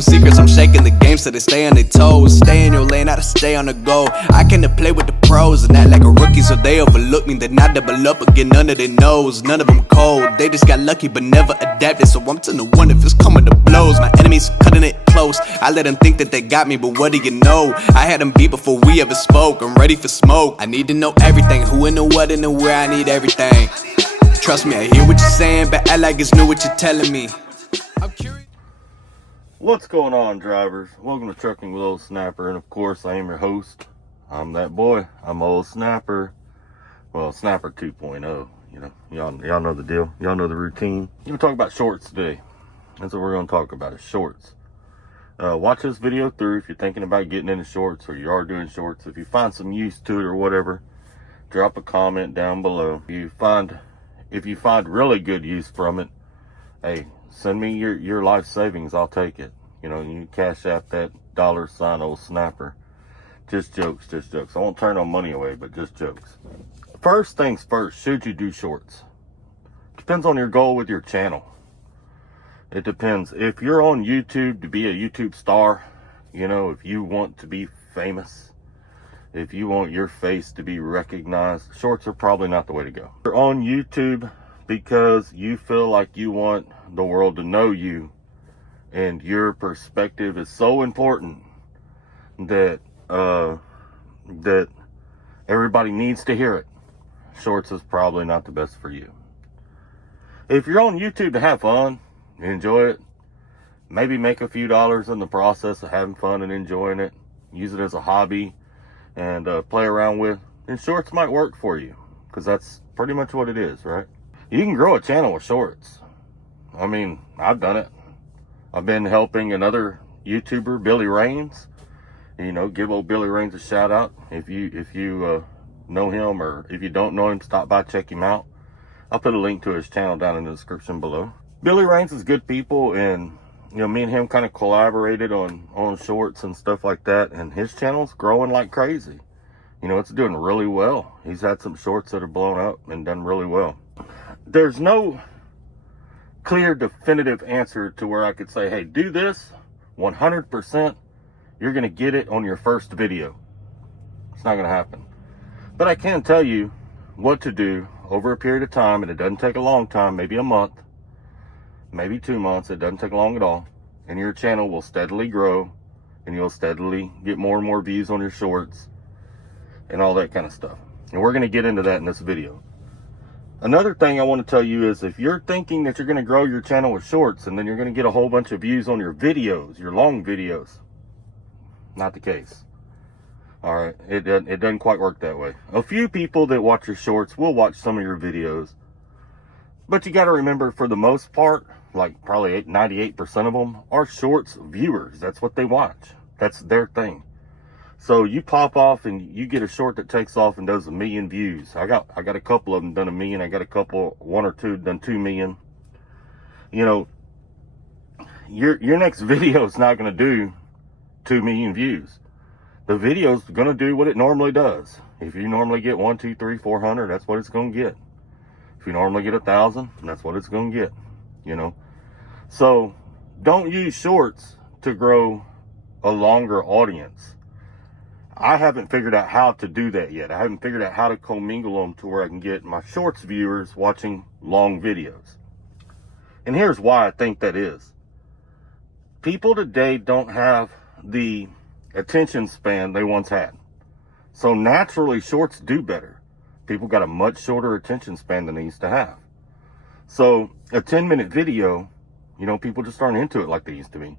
some secrets, I'm shaking the game so they stay on their toes. Stay in your lane, how to stay on the go. I came to play with the pros and act like a rookie, so they overlook me. Then I double up and get none of their nose. None of them cold, they just got lucky but never adapted. So I'm 10 to 1 if it's coming to blows. My enemies cutting it close. I let them think that they got me, but what do you know? I had them beat before we ever spoke. I'm ready for smoke. I need to know everything, who and the what and the where. I need everything. Trust me, I hear what you're saying, but act like it's new what you're telling me. I'm curious. What's going on, drivers? Welcome to Trucking with Old Snapper, and of course I am your host. I'm that boy. I'm Old Snapper. Well, Snapper 2.0. You know, y'all know the deal. Y'all know the routine. We're gonna talk about shorts today. That's what we're gonna talk about, is shorts. Watch this video through if you're thinking about getting into shorts, or you are doing shorts. If you find some use to it or whatever, drop a comment down below. If you find really good use from it, hey, send me your life savings. I'll take it. You know, you can cash out that $ Old Snapper. Just jokes. I won't turn no money away, but just jokes. First things first, should you do shorts? Depends on your goal with your channel. It depends. If you're on YouTube to be a YouTube star, you know, if you want to be famous, if you want your face to be recognized, shorts are probably not the way to go. You're on YouTube because you feel like you want the world to know you, and your perspective is so important that that everybody needs to hear it. Shorts is probably not the best for you. If you're on YouTube to have fun, enjoy it, maybe make a few dollars in the process of having fun and enjoying it, use it as a hobby and play around with, then shorts might work for you, because that's pretty much what it is, right? You can grow a channel with shorts. I mean, I've done it. I've been helping another YouTuber, Billy Rains. You know, give old Billy Rains a shout out. If you know him, or if you don't know him, stop by, check him out. I'll put a link to his channel down in the description below. Billy Rains is good people, and you know, me and him kind of collaborated on shorts and stuff like that, and his channel's growing like crazy. You know, it's doing really well. He's had some shorts that have blown up and done really well. There's no clear, definitive answer to where I could say, hey, do this 100%. You're going to get it on your first video. It's not going to happen. But I can tell you what to do over a period of time, and it doesn't take a long time, maybe a month, maybe 2 months. It doesn't take long at all. And your channel will steadily grow, and you'll steadily get more and more views on your shorts and all that kind of stuff. And we're going to get into that in this video. Another thing I want to tell you is, if you're thinking that you're going to grow your channel with shorts and then you're going to get a whole bunch of views on your videos, your long videos, not the case. All right, it doesn't quite work that way. A few people that watch your shorts will watch some of your videos, but you got to remember, for the most part, like probably 98% of them are shorts viewers. That's what they watch. That's their thing. So you pop off and you get a short that takes off and does 1 million views. I got a couple of them done 1 million. I got a couple, 1 or 2 done 2 million. You know, your next video is not going to do 2 million views. The video's going to do what it normally does. If you normally get 1, 2, 3, 400, that's what it's going to get. If you normally get 1,000, that's what it's going to get, you know. So don't use shorts to grow a longer audience. I haven't figured out how to do that yet. I haven't figured out how to commingle them to where I can get my shorts viewers watching long videos. And here's why I think that is. People today don't have the attention span they once had. So naturally, shorts do better. People got a much shorter attention span than they used to have. So a 10-minute video, you know, people just aren't into it like they used to be.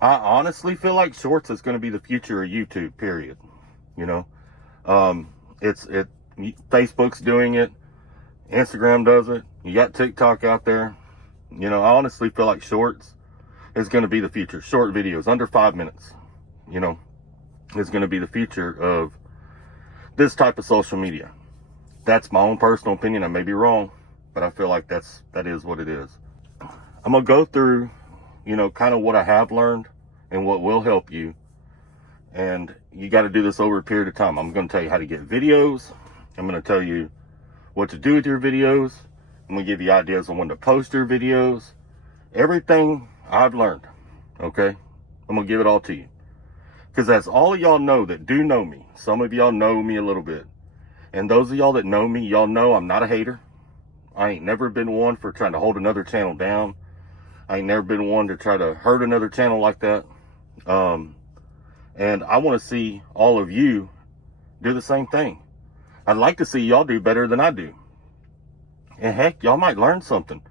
I honestly feel like shorts is going to be the future of YouTube, period. You know, Facebook's doing it. Instagram does it. You got TikTok out there. You know, I honestly feel like shorts is going to be the future. Short videos, under 5 minutes, you know, is going to be the future of this type of social media. That's my own personal opinion. I may be wrong, but I feel like that is what it is. I'm going to go through, you know, kind of what I have learned and what will help you. And you got to do this over a period of time. I'm going to tell you how to get videos. I'm going to tell you what to do with your videos. I'm going to give you ideas on when to post your videos. Everything I've learned, okay? I'm going to give it all to you. Because as all of y'all know that do know me, some of y'all know me a little bit. And those of y'all that know me, y'all know I'm not a hater. I ain't never been one for trying to hold another channel down. I ain't never been one to try to hurt another channel like that. And I want to see all of you do the same thing. I'd like to see y'all do better than I do. And heck, y'all might learn something.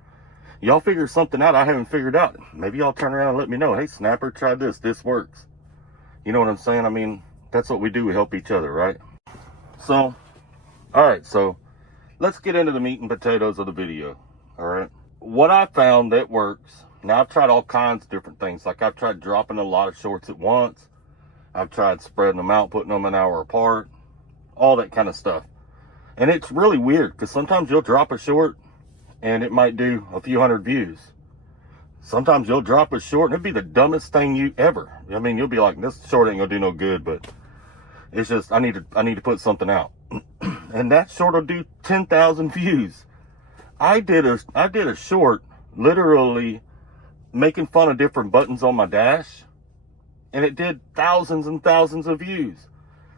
Y'all figure something out I haven't figured out. Maybe y'all turn around and let me know. Hey, Snapper, try this. This works. You know what I'm saying? I mean, that's what we do. We help each other, right? So, all right. So, let's get into the meat and potatoes of the video. All right. What I found that works. Now, I've tried all kinds of different things. Like, I've tried dropping a lot of shorts at once. I've tried spreading them out, putting them an hour apart. All that kind of stuff. And it's really weird because sometimes you'll drop a short and it might do a few hundred views. Sometimes you'll drop a short and it'd be the dumbest thing you ever. I mean, you'll be like, this short ain't gonna do no good, but it's just, I need to put something out. And that short will do 10,000 views. I did a short literally making fun of different buttons on my dash, and it did thousands and thousands of views.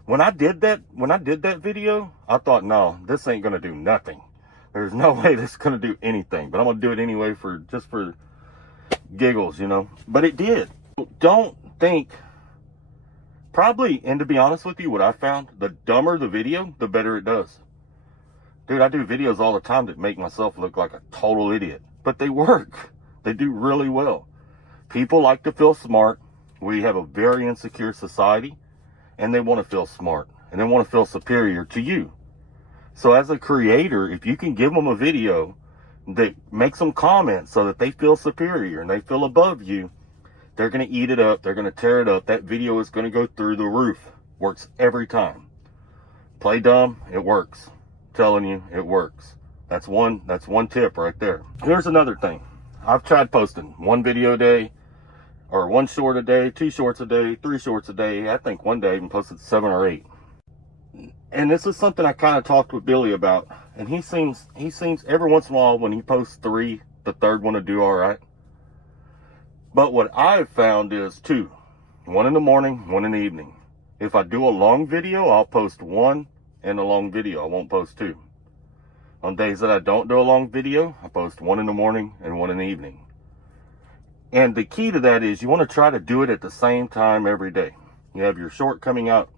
When I did that video, I thought, no, this ain't gonna do nothing. There's no way this is gonna do anything, but I'm gonna do it anyway just for giggles, you know. But it did. Don't think, probably, and to be honest with you, what I found, the dumber the video, the better it does. Dude, I do videos all the time that make myself look like a total idiot, but they work. They do really well. People like to feel smart. We have a very insecure society, and they want to feel smart, and they want to feel superior to you. So as a creator, if you can give them a video that makes them comment so that they feel superior and they feel above you, they're going to eat it up. They're going to tear it up. That video is going to go through the roof. Works every time. Play dumb. It works. I'm telling you, it works. That's one tip right there. Here's another thing. I've tried posting one video a day, or one short a day, 2 shorts a day, 3 shorts a day. I think one day I even posted 7 or 8. And this is something I kind of talked with Billy about. And he seems every once in a while when he posts 3, the third one will do all right. But what I've found is 2. 1 in the morning, 1 in the evening. If I do a long video, I'll post 1 and a long video. I won't post 2. On days that I don't do a long video, I post 1 in the morning and 1 in the evening. And the key to that is you want to try to do it at the same time every day. You have your short coming out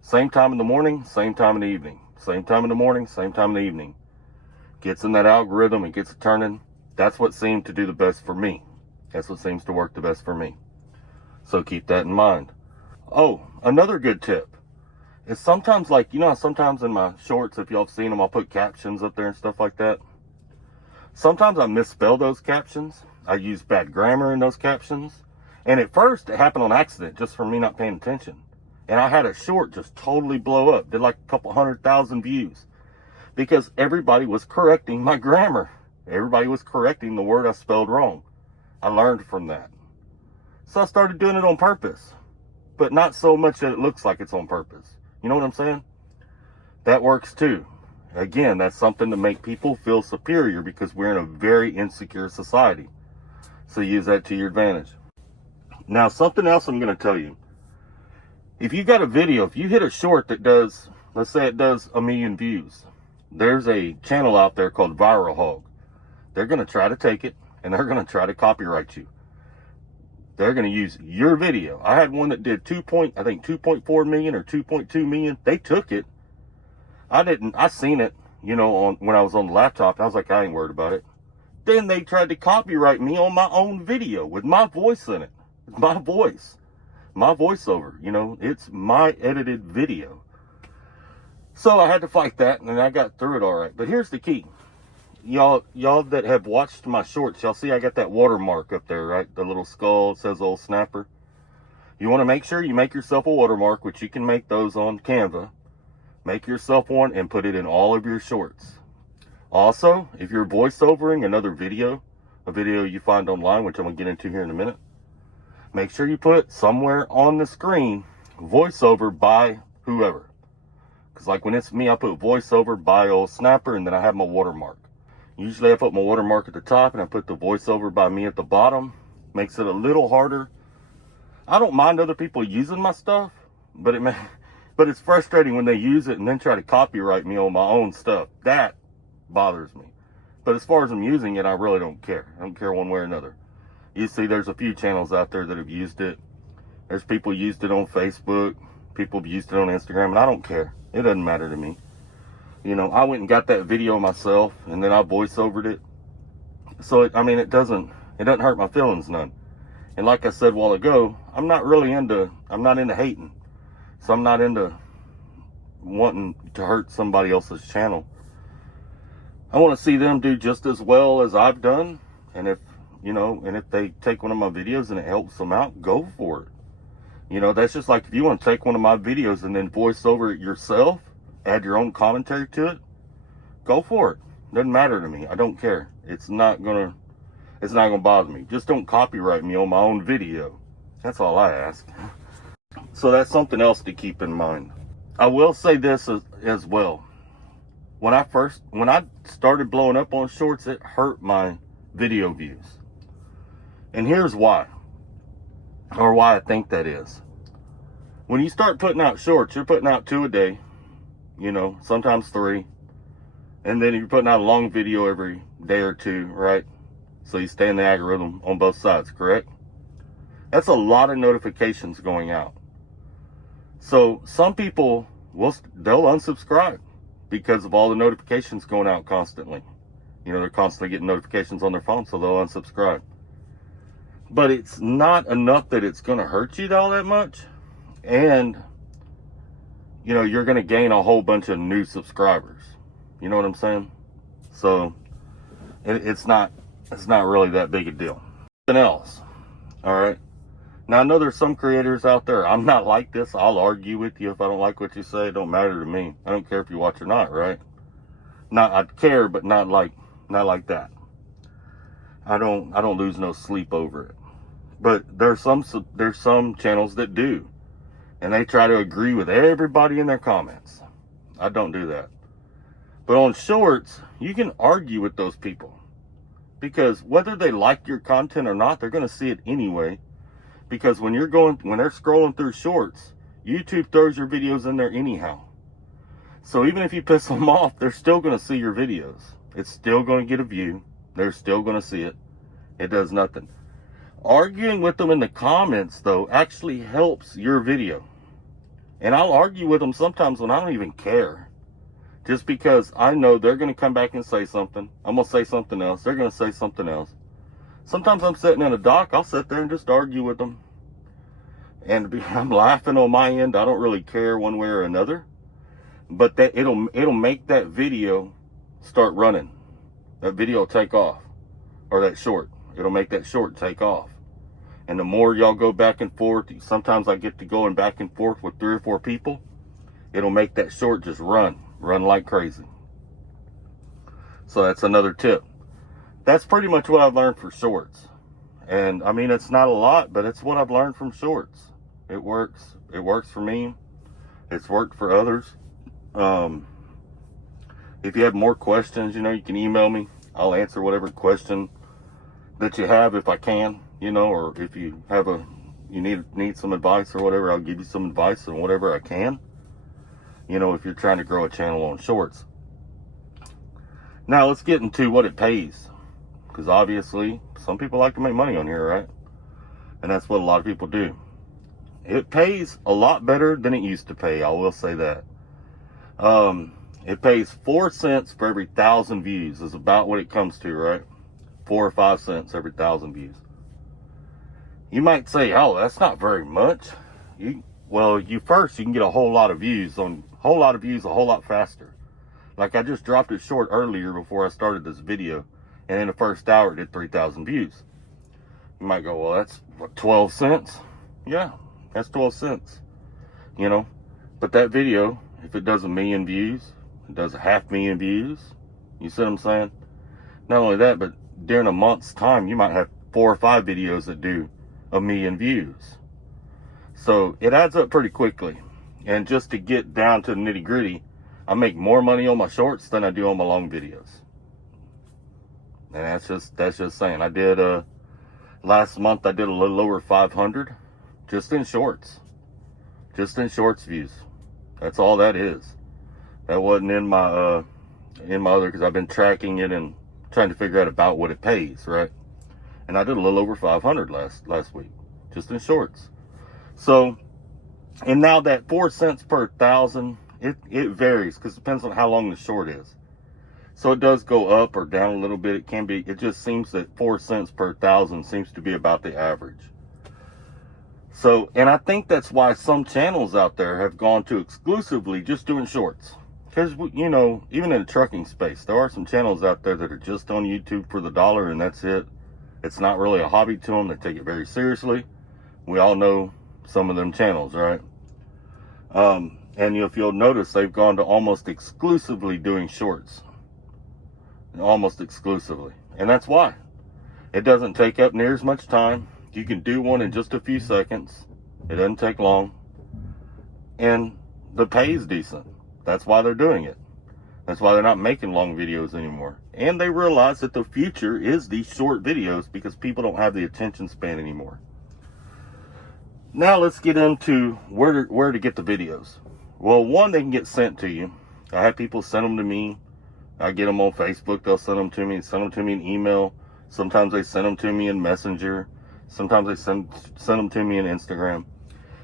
same time in the morning, same time in the evening. Same time in the morning, same time in the evening. Gets in that algorithm and gets it turning. That's what seemed to do the best for me. That's what seems to work the best for me. So keep that in mind. Oh, another good tip is sometimes, like, you know, sometimes in my shorts, if y'all have seen them, I'll put captions up there and stuff like that. Sometimes I misspell those captions. I use bad grammar in those captions. And at first, it happened on accident, just from me not paying attention. And I had a short just totally blow up. Did like a couple 100,000 views. Because everybody was correcting my grammar. Everybody was correcting the word I spelled wrong. I learned from that. So I started doing it on purpose. But not so much that it looks like it's on purpose. You know what I'm saying? That works too. Again, that's something to make people feel superior because we're in a very insecure society. So use that to your advantage. Now, something else I'm going to tell you. If you got a video, if you hit a short that does, let's say it does 1 million views, there's a channel out there called Viral Hog. They're going to try to take it and they're going to try to copyright you. They're going to use your video. I had one that did 2.4 million or 2.2 million. They took it. I seen it, you know, when I was on the laptop. I was like, I ain't worried about it. Then they tried to copyright me on my own video with my voice in it. My voice. My voiceover, you know, it's my edited video. So I had to fight that, and I got through it all right. But here's the key. Y'all that have watched my shorts, y'all see I got that watermark up there, right? The little skull, it says Old Snapper. You want to make sure you make yourself a watermark, which you can make those on Canva. Make yourself one and put it in all of your shorts. Also, if you're voiceovering another video, a video you find online, which I'm going to get into here in a minute, make sure you put somewhere on the screen voiceover by whoever. Because like when it's me, I put voiceover by Old Snapper and then I have my watermark. Usually I put my watermark at the top and I put the voiceover by me at the bottom. Makes it a little harder. I don't mind other people using my stuff, but but it's frustrating when they use it and then try to copyright me on my own stuff. That bothers me. But as far as I'm using it, I really don't care. I don't care one way or another. You see, there's a few channels out there that have used it. There's people used it on Facebook. People have used it on Instagram, and I don't care. It doesn't matter to me. You know, I went and got that video myself, and then I voice-overed it. So, it doesn't hurt my feelings none. And like I said a while ago, I'm not into hating. So I'm not into wanting to hurt somebody else's channel. I want to see them do just as well as I've done. And if they take one of my videos and it helps them out, go for it. You know, that's just like if you want to take one of my videos and then voice over it yourself, add your own commentary to it, go for it. Doesn't matter to me. I don't care. It's not gonna bother me. Just don't copyright me on my own video. That's all I ask. So that's something else to keep in mind. I will say this as well. When I started blowing up on shorts, it hurt my video views. And here's why. Or why I think that is. When you start putting out shorts, you're putting out 2 a day, sometimes 3. And then you're putting out a long video every day or 2, right? So you stay in the algorithm on both sides, correct? That's a lot of notifications going out. So some people they'll unsubscribe because of all the notifications going out constantly. They're constantly getting notifications on their phone, so they'll unsubscribe. But it's not enough that it's going to hurt you all that much. And, you're going to gain a whole bunch of new subscribers. You know what I'm saying? So it's not really that big a deal. Something else. All right. Now, I know there's some creators out there. I'm not like this. I'll argue with you if I don't like what you say. It don't matter to me. I don't care if you watch or not, right? I'd care, but not like that. I don't lose no sleep over it. But there's some channels that do. And they try to agree with everybody in their comments. I don't do that. But on shorts, you can argue with those people. Because whether they like your content or not, they're going to see it anyway. Because when they're scrolling through shorts, YouTube throws your videos in there anyhow. So even if you piss them off, they're still going to see your videos. It's still going to get a view. They're still going to see it. It does nothing. Arguing with them in the comments, though, actually helps your video. And I'll argue with them sometimes when I don't even care. Just because I know they're going to come back and say something. I'm going to say something else. They're going to say something else. Sometimes I'm sitting in a dock. I'll sit there and just argue with them. And I'm laughing on my end. I don't really care one way or another. But it'll make that video start running. That video will take off. Or that short. It'll make that short take off. And the more y'all go back and forth, sometimes I get to going back and forth with 3 or 4 people. It'll make that short just run like crazy. So that's another tip. That's pretty much what I've learned for shorts. And it's not a lot, but it's what I've learned from shorts. It works. It works for me. It's worked for others. If you have more questions, you can email me. I'll answer whatever question that you have if I can, or if you have you need some advice or whatever, I'll give you some advice on whatever I can. If you're trying to grow a channel on shorts. Now let's get into what it pays. Because obviously, some people like to make money on here, right? And that's what a lot of people do. It pays a lot better than it used to pay, I will say that. It pays 4 cents for every 1,000 views is about what it comes to, right? 4 or 5 cents every 1,000 views. You might say, oh, that's not very much. You can get a whole lot of views a whole lot faster. Like I just dropped it short earlier before I started this video. And in the first hour, it did 3,000 views. You might go, well, that's what, 12 cents? Yeah, that's 12 cents. But that video, if it does 1 million views, it does 500,000 views. You see what I'm saying? Not only that, but during a month's time, you might have 4 or 5 videos that do 1 million views. So it adds up pretty quickly. And just to get down to the nitty gritty, I make more money on my shorts than I do on my long videos. And that's just saying. I did last month I did a little over 500 just in shorts. Just in shorts views. That's all that is. That wasn't in my other, because I've been tracking it and trying to figure out about what it pays, right? And I did a little over 500 last week, just in shorts. So, and now that 4 cents per 1,000, it varies because it depends on how long the short is. So it does go up or down a little bit. It just seems that 4 cents per 1,000 seems to be about the average. So, and I think that's why some channels out there have gone to exclusively just doing shorts. Because, you know, even in the trucking space, there are some channels out there that are just on YouTube for the dollar and that's it. It's not really a hobby to them. They take it very seriously. We all know some of them channels, right? And if you'll notice, they've gone to almost exclusively doing shorts. Almost exclusively. And that's why. It doesn't take up near as much time. You can do one in just a few seconds. It doesn't take long. And the pay is decent. That's why they're doing it. That's why they're not making long videos anymore. And they realize that the future is these short videos because people don't have the attention span anymore. Now let's get into where to get the videos. Well, one, they can get sent to you. I have people send them to me. I get them on Facebook. They'll send them to me. Send them to me in email. Sometimes they send them to me in Messenger. Sometimes they send them to me in Instagram.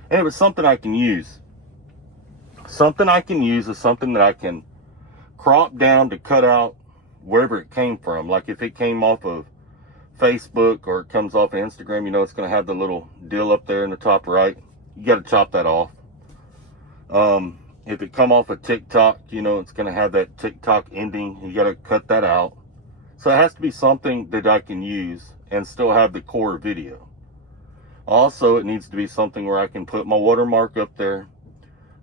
And it was something I can use. Something I can use is something that I can crop down to cut out wherever it came from. Like if it came off of Facebook or it comes off of Instagram, you know, it's going to have the little deal up there in the top right. You got to chop that off. If it come off of TikTok, you know, it's going to have that TikTok ending. You got to cut that out. So it has to be something that I can use and still have the core video. Also, it needs to be something where I can put my watermark up there.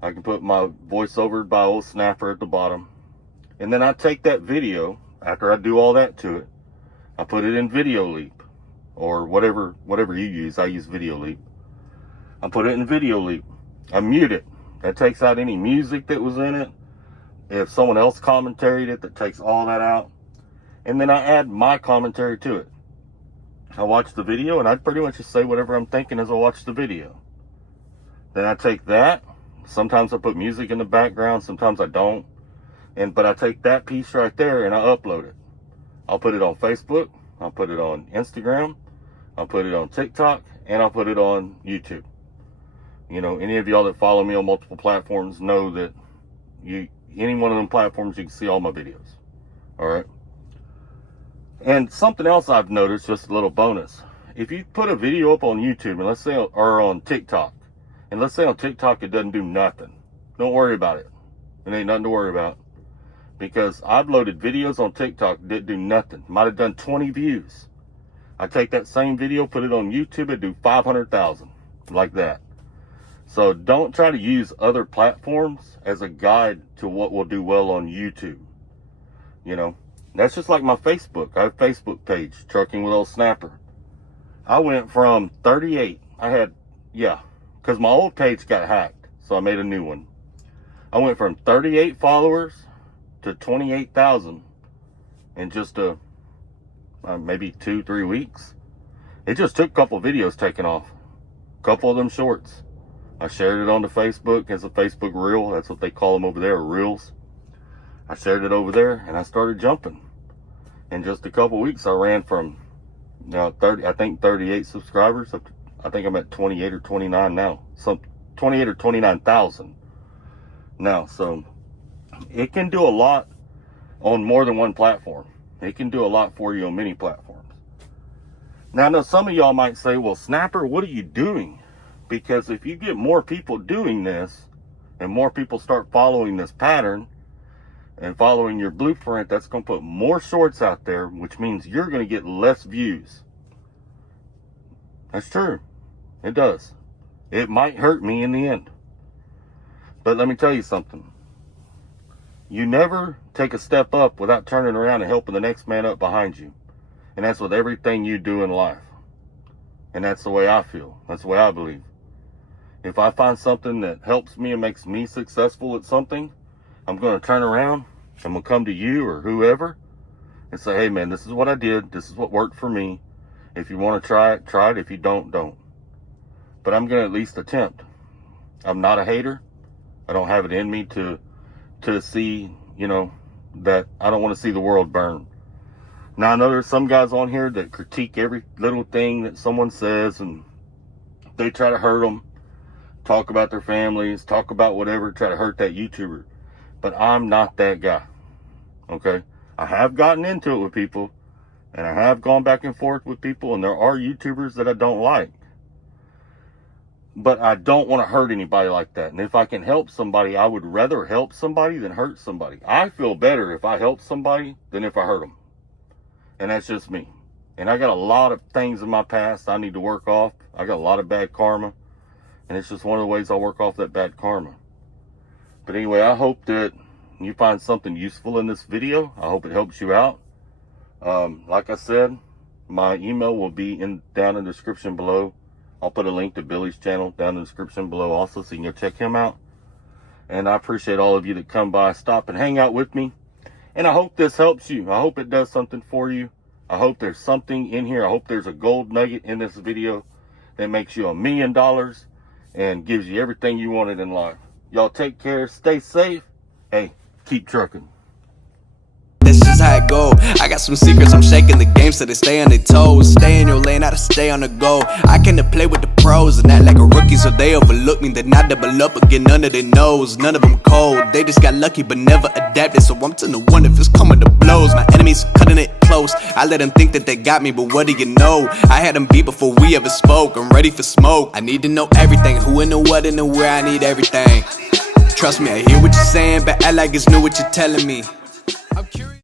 I can put my voiceover by olesnapper at the bottom. And then I take that video, after I do all that to it, I put it in Video Leap or whatever you use. I use Video Leap. I put it in Video Leap. I mute it. That takes out any music that was in it. If someone else commentaried it, that takes all that out. And then I add my commentary to it. I watch the video and I pretty much just say whatever I'm thinking as I watch the video. Then I take that. Sometimes I put music in the background. Sometimes I don't. But I take that piece right there and I upload it. I'll put it on Facebook. I'll put it on Instagram. I'll put it on TikTok. And I'll put it on YouTube. You know, any of y'all that follow me on multiple platforms know that any one of them platforms, you can see all my videos. All right. And something else I've noticed, just a little bonus. If you put a video up on YouTube, and let's say, or on TikTok, and let's say on TikTok it doesn't do nothing, don't worry about it. It ain't nothing to worry about. Because I've loaded videos on TikTok that didn't do nothing. Might have done 20 views. I take that same video, put it on YouTube, it'd do 500,000. Like that. So don't try to use other platforms as a guide to what will do well on YouTube. You know, that's just like my Facebook. I have a Facebook page, Trucking with olesnapper. I went from 38. Because my old page got hacked. So I made a new one. I went from 38 followers to 28,000 in just maybe 2-3 weeks. It just took a couple videos taken off. A couple of them shorts. I shared it onto Facebook as a Facebook reel. That's what they call them over there, reels. I shared it over there and I started jumping. In just a couple weeks, I ran from 38 subscribers. I think I'm at 28 or 29 now. 28 or 29,000 now. So it can do a lot on more than one platform. It can do a lot for you on many platforms. Now, I know some of y'all might say, well, Snapper, what are you doing? Because if you get more people doing this and more people start following this pattern and following your blueprint, that's going to put more shorts out there, which means you're going to get less views. That's true. It does. It might hurt me in the end. But let me tell you something. You never take a step up without turning around and helping the next man up behind you. And that's with everything you do in life. And that's the way I feel. That's the way I believe. If I find something that helps me and makes me successful at something, I'm going to turn around. I'm going to come to you or whoever and say, hey, man, this is what I did. This is what worked for me. If you want to try it, try it. If you don't, don't. but I'm gonna at least attempt. I'm not a hater. I don't have it in me to see, you know, that I don't want to see the world burn. Now I know there's some guys on here that critique every little thing that someone says, and they try to hurt them, talk about their families, talk about whatever, try to hurt that YouTuber. But I'm not that guy, okay? I have gotten into it with people, and I have gone back and forth with people, and there are YouTubers that I don't like. But I don't want to hurt anybody like that. And if I can help somebody, I would rather help somebody than hurt somebody. I feel better if I help somebody than if I hurt them. And that's just me. And I got a lot of things in my past I need to work off. I got a lot of bad karma. And it's just one of the ways I work off that bad karma. But anyway, I hope that you find something useful in this video. I hope it helps you out. Like I said, my email will be down in the description below. I'll put a link to Billy's channel down in the description below also, so you can go check him out. And I appreciate all of you that come by, stop and hang out with me. And I hope this helps you. I hope it does something for you. I hope there's something in here. I hope there's a gold nugget in this video that makes you $1 million and gives you everything you wanted in life. Y'all take care. Stay safe. Hey, keep trucking. That's just how it go. I got some secrets, I'm shaking the game so they stay on their toes. Stay in your lane, how to stay on the go. I came to play with the pros and act like a rookie, so they overlook me. Then I double up again under their nose. None of them cold, they just got lucky but never adapted. So I'm to the one if it's coming to blows. My enemies cutting it close. I let them think that they got me, but what do you know? I had them beat before we ever spoke. I'm ready for smoke. I need to know everything, who and the what and the where. I need everything. Trust me, I hear what you're saying, but act like it's new what you're telling me. I'm curious.